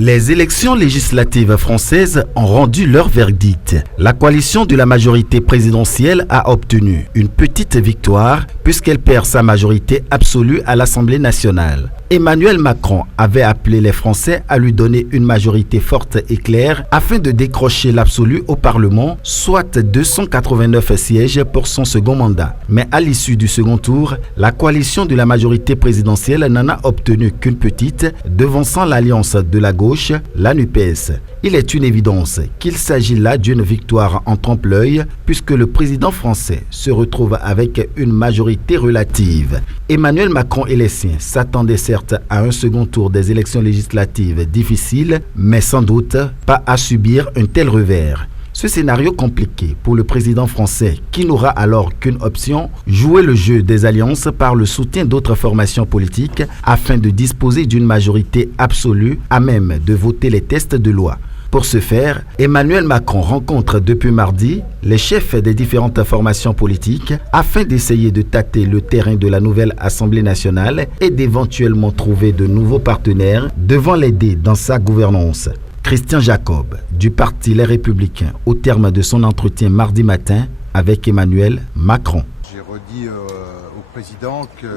Les élections législatives françaises ont rendu leur verdict. La coalition de la majorité présidentielle a obtenu une petite victoire puisqu'elle perd sa majorité absolue à l'Assemblée nationale. Emmanuel Macron avait appelé les Français à lui donner une majorité forte et claire afin de décrocher l'absolu au Parlement, soit 289 sièges pour son second mandat. Mais à l'issue du second tour, la coalition de la majorité présidentielle n'en a obtenu qu'une petite, devançant l'alliance de la gauche, la NUPES. Il est une évidence qu'il s'agit là d'une victoire en trompe-l'œil puisque le président français se retrouve avec une majorité relative. Emmanuel Macron et les siens s'attendaient certes à un second tour des élections législatives difficiles, mais sans doute pas à subir un tel revers. Ce scénario compliqué pour le président français qui n'aura alors qu'une option, jouer le jeu des alliances par le soutien d'autres formations politiques afin de disposer d'une majorité absolue à même de voter les textes de loi. Pour ce faire, Emmanuel Macron rencontre depuis mardi les chefs des différentes formations politiques afin d'essayer de tâter le terrain de la nouvelle Assemblée nationale et d'éventuellement trouver de nouveaux partenaires devant l'aider dans sa gouvernance. Christian Jacob, du parti Les Républicains, au terme de son entretien mardi matin avec Emmanuel Macron. J'ai redit au président qu'il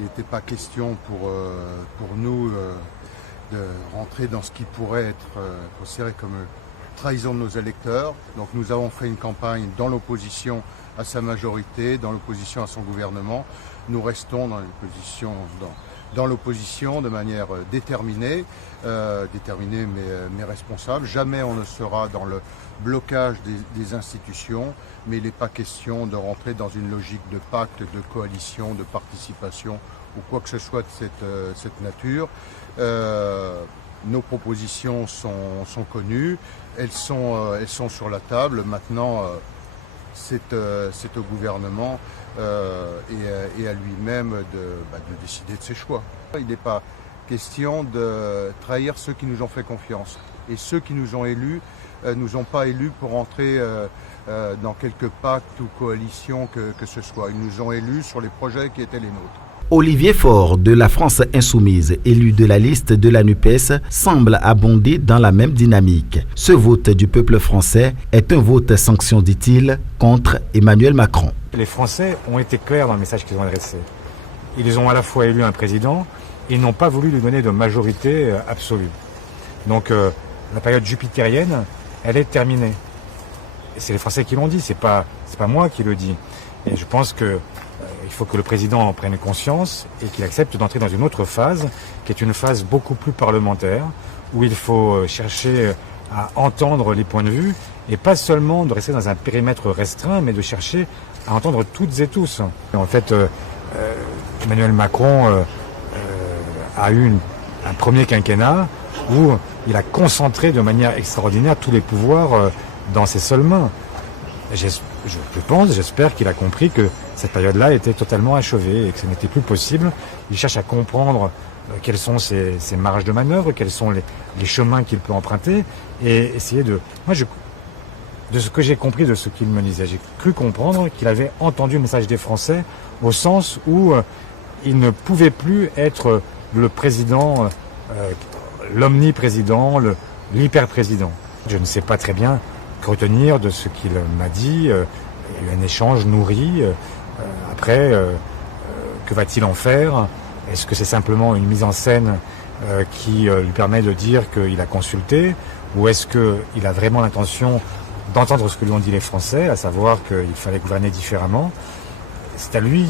n'était pas question pour nous de rentrer dans ce qui pourrait être considéré comme trahison de nos électeurs. Donc nous avons fait une campagne dans l'opposition à sa majorité, dans l'opposition à son gouvernement. Nous restons dans l'opposition de manière déterminée, mais responsable. Jamais on ne sera dans le blocage des institutions, mais il n'est pas question de rentrer dans une logique de pacte, de coalition, de participation ou quoi que ce soit de cette nature. Nos propositions sont connues, elles sont sur la table. Maintenant, c'est au gouvernement et à lui-même de décider de ses choix. Il n'est pas question de trahir ceux qui nous ont fait confiance. Et ceux qui nous ont élus nous ont pas élus pour entrer dans quelque pacte ou coalition que ce soit. Ils nous ont élus sur les projets qui étaient les nôtres. Olivier Faure de la France Insoumise, élu de la liste de la NUPES, semble abonder dans la même dynamique. Ce vote du peuple français est un vote sanction, dit-il, contre Emmanuel Macron. Les Français ont été clairs dans le message qu'ils ont adressé. Ils ont à la fois élu un président et n'ont pas voulu lui donner de majorité absolue. Donc la période jupitérienne, elle est terminée. Et c'est les Français qui l'ont dit, c'est pas moi qui le dis. Et je pense que il faut que le président en prenne conscience et qu'il accepte d'entrer dans une autre phase, qui est une phase beaucoup plus parlementaire, où il faut chercher à entendre les points de vue et pas seulement de rester dans un périmètre restreint, mais de chercher à entendre toutes et tous. En fait, Emmanuel Macron a eu un premier quinquennat où il a concentré de manière extraordinaire tous les pouvoirs dans ses seules mains. J'espère qu'il a compris que cette période-là était totalement achevée et que ce n'était plus possible. Il cherche à comprendre quelles sont ses marges de manœuvre, quels sont les chemins qu'il peut emprunter et essayer de... de ce que j'ai compris de ce qu'il me disait, j'ai cru comprendre qu'il avait entendu le message des Français au sens où il ne pouvait plus être le président, l'omniprésident, l'hyperprésident. Je ne sais pas très bien que retenir de ce qu'il m'a dit. Il y a eu un échange nourri. Après, que va-t-il en faire? Est-ce que c'est simplement une mise en scène qui lui permet de dire qu'il a consulté? Ou est-ce qu'il a vraiment l'intention d'entendre ce que lui ont dit les Français, à savoir qu'il fallait gouverner différemment? C'est à lui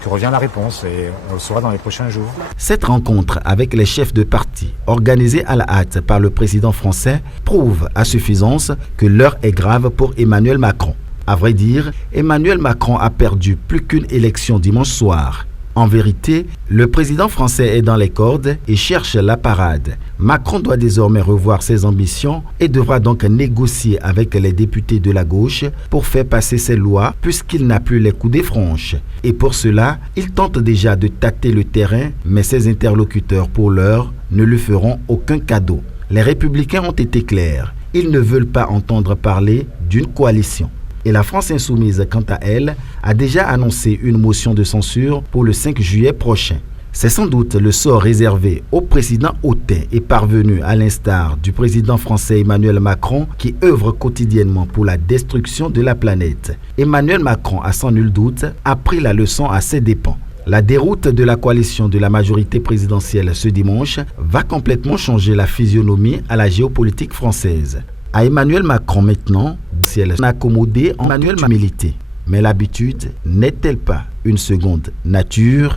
que revient la réponse et on le saura dans les prochains jours. Cette rencontre avec les chefs de parti, organisée à la hâte par le président français, prouve à suffisance que l'heure est grave pour Emmanuel Macron. À vrai dire, Emmanuel Macron a perdu plus qu'une élection dimanche soir. En vérité, le président français est dans les cordes et cherche la parade. Macron doit désormais revoir ses ambitions et devra donc négocier avec les députés de la gauche pour faire passer ses lois puisqu'il n'a plus les coudées franches. Et pour cela, il tente déjà de tâter le terrain, mais ses interlocuteurs pour l'heure ne lui feront aucun cadeau. Les Républicains ont été clairs. Ils ne veulent pas entendre parler d'une coalition. Et la France Insoumise, quant à elle, a déjà annoncé une motion de censure pour le 5 juillet prochain. C'est sans doute le sort réservé au président hautain et parvenu, à l'instar du président français Emmanuel Macron, qui œuvre quotidiennement pour la destruction de la planète. Emmanuel Macron a sans nul doute appris la leçon à ses dépens. La déroute de la coalition de la majorité présidentielle ce dimanche va complètement changer la physionomie à la géopolitique française. À Emmanuel Macron maintenant, ciel accommodé en Emmanuel milité. Mais l'habitude n'est-elle pas une seconde nature ?